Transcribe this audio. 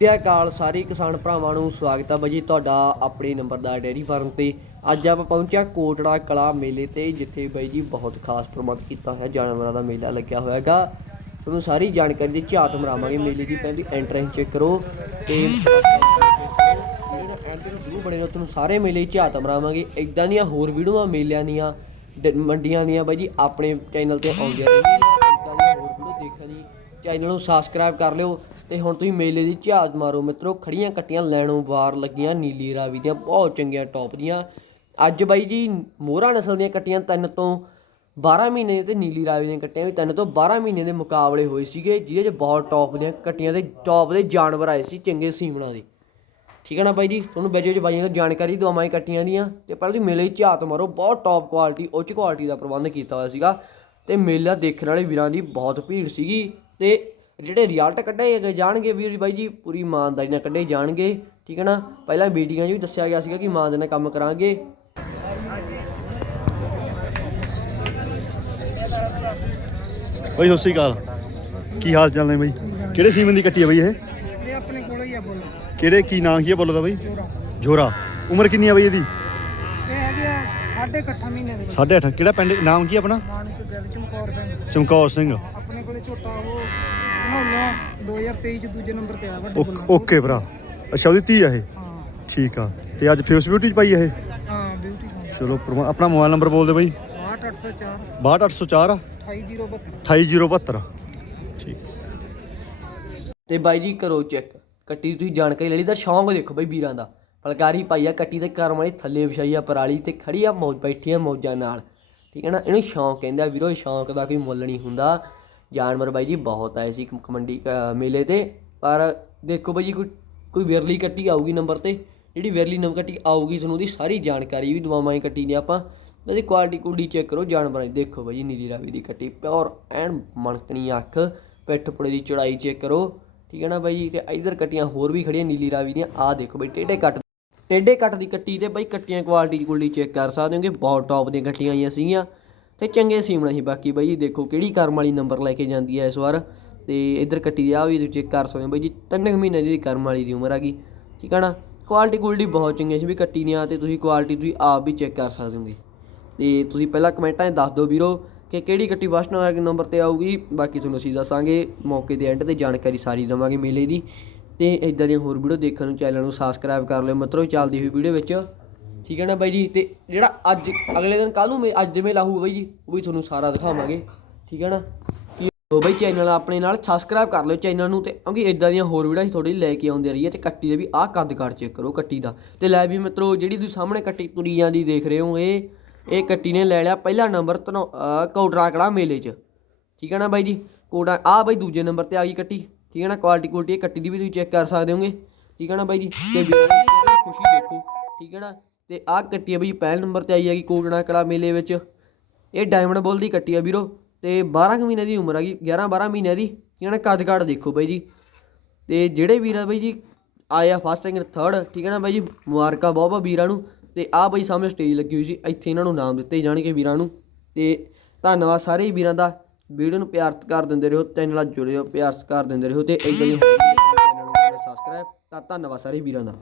ਸਤਿ ਕਾਲ ਸਾਰੇ ਕਿਸਾਨ ਭਰਾਵਾਂ ਨੂੰ, ਸਵਾਗਤ ਹੈ ਬਾਈ ਜੀ ਤੁਹਾਡਾ ਆਪਣੇ ਨੰਬਰਦਾਰ ਡੇਅਰੀ ਫਾਰਮ ਤੇ। ਅੱਜ ਆਪਾਂ ਪਹੁੰਚਿਆ ਕੋਟੜਾ ਕਲਾ ਮੇਲੇ ਤੇ, ਜਿੱਥੇ ਬਾਈ ਜੀ ਬਹੁਤ ਖਾਸ ਪ੍ਰਬੰਧ ਕੀਤਾ ਹੋਇਆ, ਜਾਨਵਰਾਂ ਦਾ ਮੇਲਾ ਲੱਗਿਆ ਹੋਇਆ ਹੈਗਾ। ਤੁਹਾਨੂੰ ਸਾਰੀ ਜਾਣਕਾਰੀ ਦੀ ਝਾਤ ਮਰਾਵਾਂਗੇ ਮੇਲੇ ਦੀ, ਪਹਿਲੀ ਐਂਟਰੈਂਸ ਚੈੱਕ ਕਰੋ ਤੇ ਐਂਡ ਜ਼ਰੂਰ ਬਣੇ ਰਹੋ ਤੁਹਾਨੂੰ ਸਾਰੇ ਮੇਲੇ ਦੀ ਝਾਤ ਮਰਾਵਾਂਗੇ। ਇਦਾਂ ਦੀਆਂ ਹੋਰ ਵੀਡੀਓਆਂ ਮੇਲਿਆਂ ਦੀਆਂ, ਡ- ਮੰਡੀਆਂ ਦੀਆਂ ਬਾਈ ਜੀ, ਆਪਣੇ ਚੈਨਲ ਤੇ ਆਉਂਦੀਆਂ ਰਹਿੰਦੀਆਂ ਇਦਾਂ ਦੀਆਂ ਹੋਰ ਵੀਡੀਓ ਦੇਖਣ ਲਈ ਚੈਨਲ ਨੂੰ ਸਬਸਕ੍ਰਾਈਬ ਕਰ ਲਿਓ ਤੇ ਹੁਣ ਤੁਸੀਂ ਮੇਲੇ ਦੀ ਝਾਤ ਮਾਰੋ। ਮਿੱਤਰੋ ਖੜੀਆਂ ਕੱਟੀਆਂ ਲੈਣੋਂ ਵਾਰ ਲੱਗੀਆਂ, ਨੀਲੀ ਰਾਵੀ ਦੀਆਂ ਬਹੁਤ ਚੰਗੀਆਂ ਟੌਪ ਦੀਆਂ। ਅੱਜ ਬਾਈ ਜੀ ਮੋਹਰਾ ਨਸਲ ਦੀਆਂ ਕੱਟੀਆਂ ਤਿੰਨ ਤੋਂ 12 ਮਹੀਨੇ ਤੇ ਨੀਲੀ ਰਾਵੀ ਦੀਆਂ ਕੱਟੀਆਂ ਵੀ ਤਿੰਨ ਤੋਂ 12 ਮਹੀਨੇ ਦੇ ਮੁਕਾਬਲੇ ਹੋਏ ਸੀਗੇ, ਜਿਹਦੇ 'ਚ ਬਹੁਤ ਟੌਪ ਦੀਆਂ ਕੱਟੀਆਂ ਦੇ ਟੌਪ ਦੇ ਜਾਨਵਰ ਆਏ ਸੀ ਚੰਗੇ ਸੀਮਣਾ ਦੇ। ਠੀਕ ਹੈ ਨਾ ਬਾਈ ਜੀ? ਤੁਹਾਨੂੰ ਵੀਡੀਓ 'ਚ ਬਾਈਆਂ ਨੂੰ ਜਾਣਕਾਰੀ ਦਵਾਵਾਂਗੇ ਕੱਟੀਆਂ ਦੀਆਂ। ਤੇ ਪਰ ਤੁਸੀਂ ਮੇਲੇ 'ਚ ਝਾਤ ਮਾਰੋ। ਬਹੁਤ ਟੌਪ ਕੁਆਲਿਟੀ ਉੱਚ ਕੁਆਲਿਟੀ ਦਾ ਪ੍ਰਬੰਧ ਕੀਤਾ ਹੋਇਆ ਸੀਗਾ। ਤੇ ਮੇਲਾ ਦੇਖਣ ਵਾਲੇ ਵੀਰਾਂ ਦੀ ਬਹੁਤ ਭੀੜ ਸੀਗੀ। ਤੇ ਜਿਹੜੇ ਰਿਜ਼ਲਟ ਕੱਢੇ ਗਏ ਜਾਣਗੇ ਵੀਰ ਬਾਈ ਜੀ ਪੂਰੀ ਇਮਾਨਦਾਰੀ ਨਾਲ ਕੱਢੇ ਜਾਣਗੇ ਠੀਕ ਹੈ ਨਾ? ਪਹਿਲਾਂ ਵੀਡੀਓ 'ਚ ਵੀ ਦੱਸਿਆ ਗਿਆ ਸੀਗਾ ਕਿ ਇਮਾਨਦਾਰੀ ਨਾਲ ਕੰਮ ਕਰਾਂਗੇ। ਬਈ ਸਤਿ ਸ਼੍ਰੀ ਅਕਾਲ। ਕੀ ਹਾਲ ਚਾਲ ਨੇ ਬਈ? ਕਿਹੜੇ ਸੀਮਨ ਦੀ ਕੱਟੀ ਹੈ ਬਈ ਇਹ? ਇਹ ਆਪਣੇ ਕੋਲ ਹੀ ਆ ਬੋਲ। ਕਿਹੜੇ ਕੀ ਨਾਂ ਕੀ ਹੈ ਬੋਲੋ ਦਾ ਬਈ? ਜੋਰਾ। ਉਮਰ ਕਿੰਨੀ ਹੈ ਬਈ ਇਹਦੀ? ਇਹ ਹੈਗੇ ਆ ਸਾਢੇ ਮਹੀਨੇ ਦੇ। ਸਾਢੇ ਅੱਠ। ਕਿਹੜਾ ਪਿੰਡ ਨਾਮ ਕੀ ਆਪਣਾ? ਮਾਨਕ ਦਿਲ ਚਮਕੌਰ ਸਿੰਘ। ਚਮਕੌਰ ਸਿੰਘ। ਆਪਣੇ ਕੋਲੇ ਝੋਟਾ ਉਹ ਬਣਾਉਣਾ 2023 ਚ ਦੂਜੇ ਨੰਬਰ ਤੇ ਆ ਵੱਡੇ ਓ- ਬੁੱਲਾਂ ਓਕੇ ਭਰਾ। ਅੱਛਾ ਉਹਦੀ ਧੀ ਆ ਇਹ? ਹਾਂ। ਠੀਕ ਆ। ਤੇ ਅੱਜ ਫੇਸ ਬਿਊਟੀ ਚ ਪਾਈ ਆ ਇਹ? ਹਾਂ ਬਿਊਟੀ ਫਾਰਮ ਚਲੋ ਪ੍ਰਮਾ- ਆਪਣਾ ਮੋਬਾਈਲ ਨੰਬਰ ਬੋਲ ਦੇ ਬਈ। 6804 62804 28072 28072 ਠੀਕ। ਤੇ ਬਾਈ ਜੀ ਕਰੋ ਚੈੱਕ ਕੱਟੀ ਦੀ ਤੁਸੀਂ ਜਾਣਕਾਰੀ ਲੈ ਲਈ ਤਾਂ ਸ਼ੌਂਕ ਦੇਖੋ ਬਾਈ ਵੀਰਾਂ ਦਾ। ਫਲਕਾਰੀ ਪਾਈ ਆ ਕੱਟੀ ਦੇ ਕਰਮ ਵਾਲੀ ਥੱਲੇ ਵਿਛਾਈ ਆ ਪਰਾਲੀ ਤੇ ਖੜੀ ਆ ਮੌਜ ਬੈਠੀ ਆ ਮੌਜਾਂ ਨਾਲ। ਠੀਕ ਹੈ ਨਾ? ਇਹਨੂੰ ਸ਼ੌਂਕ ਕਹਿੰਦੇ ਆ। ਵੀਰੋ ਸ਼ੌਂਕ ਦਾ ਕੋਈ ਮੁੱਲ ਨਹੀਂ ਹੁੰਦਾ। ਜਾਨਵਰ ਬਾਈ ਜੀ ਬਹੁਤ ਆਏ ਸੀ ਕ- ਮੰਡੀ ਅ, ਮੇਲੇ ਤੇ। ਪਰ ਦੇਖੋ ਬਾਈ ਜੀ ਕੋਈ ਕੋਈ ਵਿਰਲੀ ਕੱਟੀ ਆਊਗੀ ਨੰਬਰ ਤੇ? ਜਿਹੜੀ ਵਿਰਲੀ ਨੰਬਰ ਕੱਟੀ ਆਊਗੀ ਤੁਹਾਨੂੰ ਉਹਦੀ ਸਾਰੀ ਜਾਣਕਾਰੀ ਵੀ ਦਵਾਵਾਂਗੇ ਕੱਟੀ ਦੀ ਆਪਾਂ। ਉਹਦੀ ਕੁਆਲਿਟੀ ਕੁੜੀ ਚੈੱਕ ਕਰੋ ਜਾਨਵਰਾਂ ਦੀ। ਦੇਖੋ ਬਾਈ ਜੀ ਨੀਲੀ ਰਾਵੀ ਦੀ ਕੱਟੀ ਪਿਓਰ ਐਨ ਮਣਕਣੀ ਅੱਖ। ਪਿੱਠ ਪੁੜੇ ਦੀ ਚੌੜਾਈ ਚੈੱਕ ਕਰੋ। ਠੀਕ ਹੈ ਨਾ ਬਾਈ ਜੀ? ਤੇ ਇਧਰ ਕੱਟੀਆਂ ਹੋਰ ਵੀ ਖੜੀਆਂ ਨੀਲੀ ਰਾਵੀ ਦੀਆਂ। ਆਹ ਦੇਖੋ ਬਾਈ ਟੇਢੇ ਕੱਟ ਟੇਢੇ ਕੱਟ ਦੀ ਕੱਟੀ ਤੇ ਬਾਈ ਕੱਟੀਆਂ ਕੁਆਲਿਟੀ ਕੁਆਲਿਟੀ ਚੈੱਕ ਕਰ ਸਕਦੇ ਹੋਗੇ। ਬਹੁਤ ਟੌਪ ਦੀਆਂ ਕੱਟੀਆਂ ਆਈਆਂ ਸੀਗੀਆਂ। ਤੇ ਚੰਗੇ ਸੀਮਣਾ ਸੀ ਬਾਕੀ ਬਾਈ ਜੀ ਦੇਖੋ ਕਿਹੜੀ ਕਰਮ ਵਾਲੀ ਨੰਬਰ ਲੈ ਕੇ ਜਾਂਦੀ ਹੈ ਇਸ ਵਾਰ। ਤੇ ਇੱਧਰ ਕੱਟੀ ਦੀ ਆ ਵੀ ਤੁਸੀਂ ਚੈੱਕ ਕਰ ਸਕਦੇ ਹੋ ਬਾਈ ਜੀ, ਤਿੰਨ ਕੁ ਮਹੀਨੇ ਦੀ ਕਰਮ ਵਾਲੀ ਦੀ ਉਮਰ ਹੈਗੀ ਠੀਕ ਹੈ ਨਾ? ਕੁਆਲਿਟੀ ਕੁਆਲਿਟੀ ਬਹੁਤ ਚੰਗੀ ਸੀ ਵੀ ਕੱਟੀ ਨੇ ਆ ਤੇ ਤੁਸੀਂ ਕੁਆਲਿਟੀ ਤੁਸੀਂ ਆਪ ਵੀ ਚੈੱਕ ਕਰ ਸਕਦੇ ਹੋਗੇ। ਤੇ ਤੁਸੀਂ ਪਹਿਲਾਂ ਕਮੈਂਟਾਂ 'ਚ ਦੱਸ ਦਿਓ ਵੀਰੋ ਕਿ ਕਿਹੜੀ ਕੱਟੀ ਫਸਟ ਨੰਬਰ ਤੇ ਆਊਗੀ। ਬਾਕੀ ਤੁਹਾਨੂੰ ਅਸੀਂ ਦੱਸਾਂਗੇ, ਮੌਕੇ ਦੇ ਐਂਡ ਤੇ ਜਾਣਕਾਰੀ ਸਾਰੀ ਦੇਵਾਂਗੇ ਮੇਲੇ ਦੀ। ਤੇ ਇਦਾਂ ਦੀਆਂ ਹੋਰ ਵੀਡੀਓ ਦੇਖਣ ਨੂੰ ਚੈਨਲ ਨੂੰ ਸਬਸਕ੍ਰਾਈਬ ਕਰ ਲਿਓ। ਮਿੱਤਰੋ, ਚੱਲਦੀ ਹੋਈ ਵੀਡੀਓ ਵਿੱਚ ਠੀਕ ਹੈ ਨਾ ਬਾਈ ਜੀ? ਤੇ ਜਿਹੜਾ ਅੱਜ, ਅਗਲੇ ਦਿਨ ਕੱਲ ਨੂੰ ਮੇ ਅੱਜ ਮੇਲਾ ਹੋਊਗਾ ਬਾਈ ਜੀ, ਉਹ ਵੀ ਤੁਹਾਨੂੰ ਸਾਰਾ ਦਿਖਾਵਾਂਗੇ। ਠੀਕ ਹੈ ਨਾ? ਕੀ ਬਾਈ ਚੈਨਲ ਆਪਣੇ ਨਾਲ ਸਬਸਕ੍ਰਾਈਬ ਕਰ ਲਿਓ ਚੈਨਲ ਨੂੰ ਤੇ ਕਿਉਂਕਿ ਇਦਾਂ ਦੀਆਂ ਹੋਰ ਵੀਡੀਓ ਅਸੀਂ ਤੁਹਾਡੇ ਲਈ ਲੈ ਕੇ ਆਉਂਦੇ ਰਹੀਏ ਤੇ ਕੱਟੀ ਦੇ ਵੀ ਆਹ ਕੱਦ ਕਾਠ ਚੈੱਕ ਕਰੋ ਕੱਟੀ ਦਾ। ਤੇ ਲੈ ਵੀ ਮਿੱਤਰੋ, ਜਿਹੜੀ ਤੁਸੀਂ ਸਾਹਮਣੇ ਕੱਟੀ ਤੁਰੀ ਜਾਂਦੀ ਦੇਖ ਰਹੇ ਹੋ, ਇਹ ਇਹ ਕੱਟੀ ਨੇ ਲੈ ਲਿਆ ਪਹਿਲਾ ਨੰਬਰ ਕੌਟਰਾ ਕਲਾ ਮੇਲੇ 'ਚ। ਠੀਕ ਹੈ ਨਾ ਬਾਈ ਜੀ? ਕੋਟਾ ਆ ਬਾਈ ਦੂਜੇ ਨੰਬਰ ਤੇ ਆ ਗਈ ਕੱਟੀ। ਠੀਕ ਹੈ ਨਾ? ਕੁਆਲਿਟੀ ਕੁਆਲਿਟੀ ਇਹ ਕੱਟੀ ਦੀ ਵੀ ਤੁਸੀਂ ਚੈੱਕ ਕਰ ਸਕਦੇ ਹੋਗੇ। ਠੀਕ ਹੈ ਨਾ ਬਾਈ ਜੀ? ਤੇ ਵੀਰਾਂ ਖੁਸ਼ੀ ਦੇਖੋ। ਠੀਕ ਹੈ ਨਾ? ਤੇ ਆਹ ਕੱਟੀ ਆ ਬਈ, ਪਹਿਲੇ ਨੰਬਰ ਤੇ ਆਈ ਹੈਗੀ ਕੋਟੜਾ ਕਲਾ ਮੇਲੇ ਵਿੱਚ। ਇਹ ਡਾਇਮੰਡ ਬੋਲ ਦੀ ਕੱਟੀ ਆ ਵੀਰੋ, ਤੇ 12 ਕੁ ਮਹੀਨੇ ਦੀ ਉਮਰ ਹੈਗੀ 11 12 ਮਹੀਨਿਆਂ ਦੀ, ਇਹਨਾਂ ਨੇ ਕੱਦ ਕਾਠ ਦੇਖੋ ਬਾਈ ਜੀ। ਤੇ ਜਿਹੜੇ ਵੀਰ ਆ ਬਾਈ ਜੀ ਆਇਆ ਫਸਟ ਸੈਕਿੰਡ ਥਰਡ ਠੀਕ ਹੈ ਨਾ ਬਾਈ ਜੀ? ਮੁਬਾਰਕਾਂ, ਬਹੁਤ ਬਹੁਤ ਵੀਰਾਂ ਨੂੰ। ਤੇ ਆ ਬਾਈ ਸਾਹਮਣੇ ਸਟੇਜ ਲੱਗੀ ਹੋਈ ਸੀ, ਇੱਥੇ ਇਹਨਾਂ ਨੂੰ ਨਾਮ ਦਿੱਤੇ ਜਾਣਗੇ ਵੀਰਾਂ ਨੂੰ। ਤੇ ਧੰਨਵਾਦ ਸਾਰੇ ਵੀਰਾਂ ਦਾ। ਵੀਡੀਓ ਨੂੰ ਪਿਆਰ ਕਰ ਦਿੰਦੇ ਰਹੋ, ਚੈਨਲ ਨਾਲ ਜੁੜੇ ਰਹੋ, ਪਿਆਰ ਕਰ ਦਿੰਦੇ ਰਹੋ ਤੇ ਇਦਾਂ ਹੀ ਚੈਨਲ ਨੂੰ ਸਬਸਕ੍ਰਾਈਬ ਤਾਂ ਧੰਨਵਾਦ ਸਾਰੇ ਵੀਰਾਂ ਦਾ।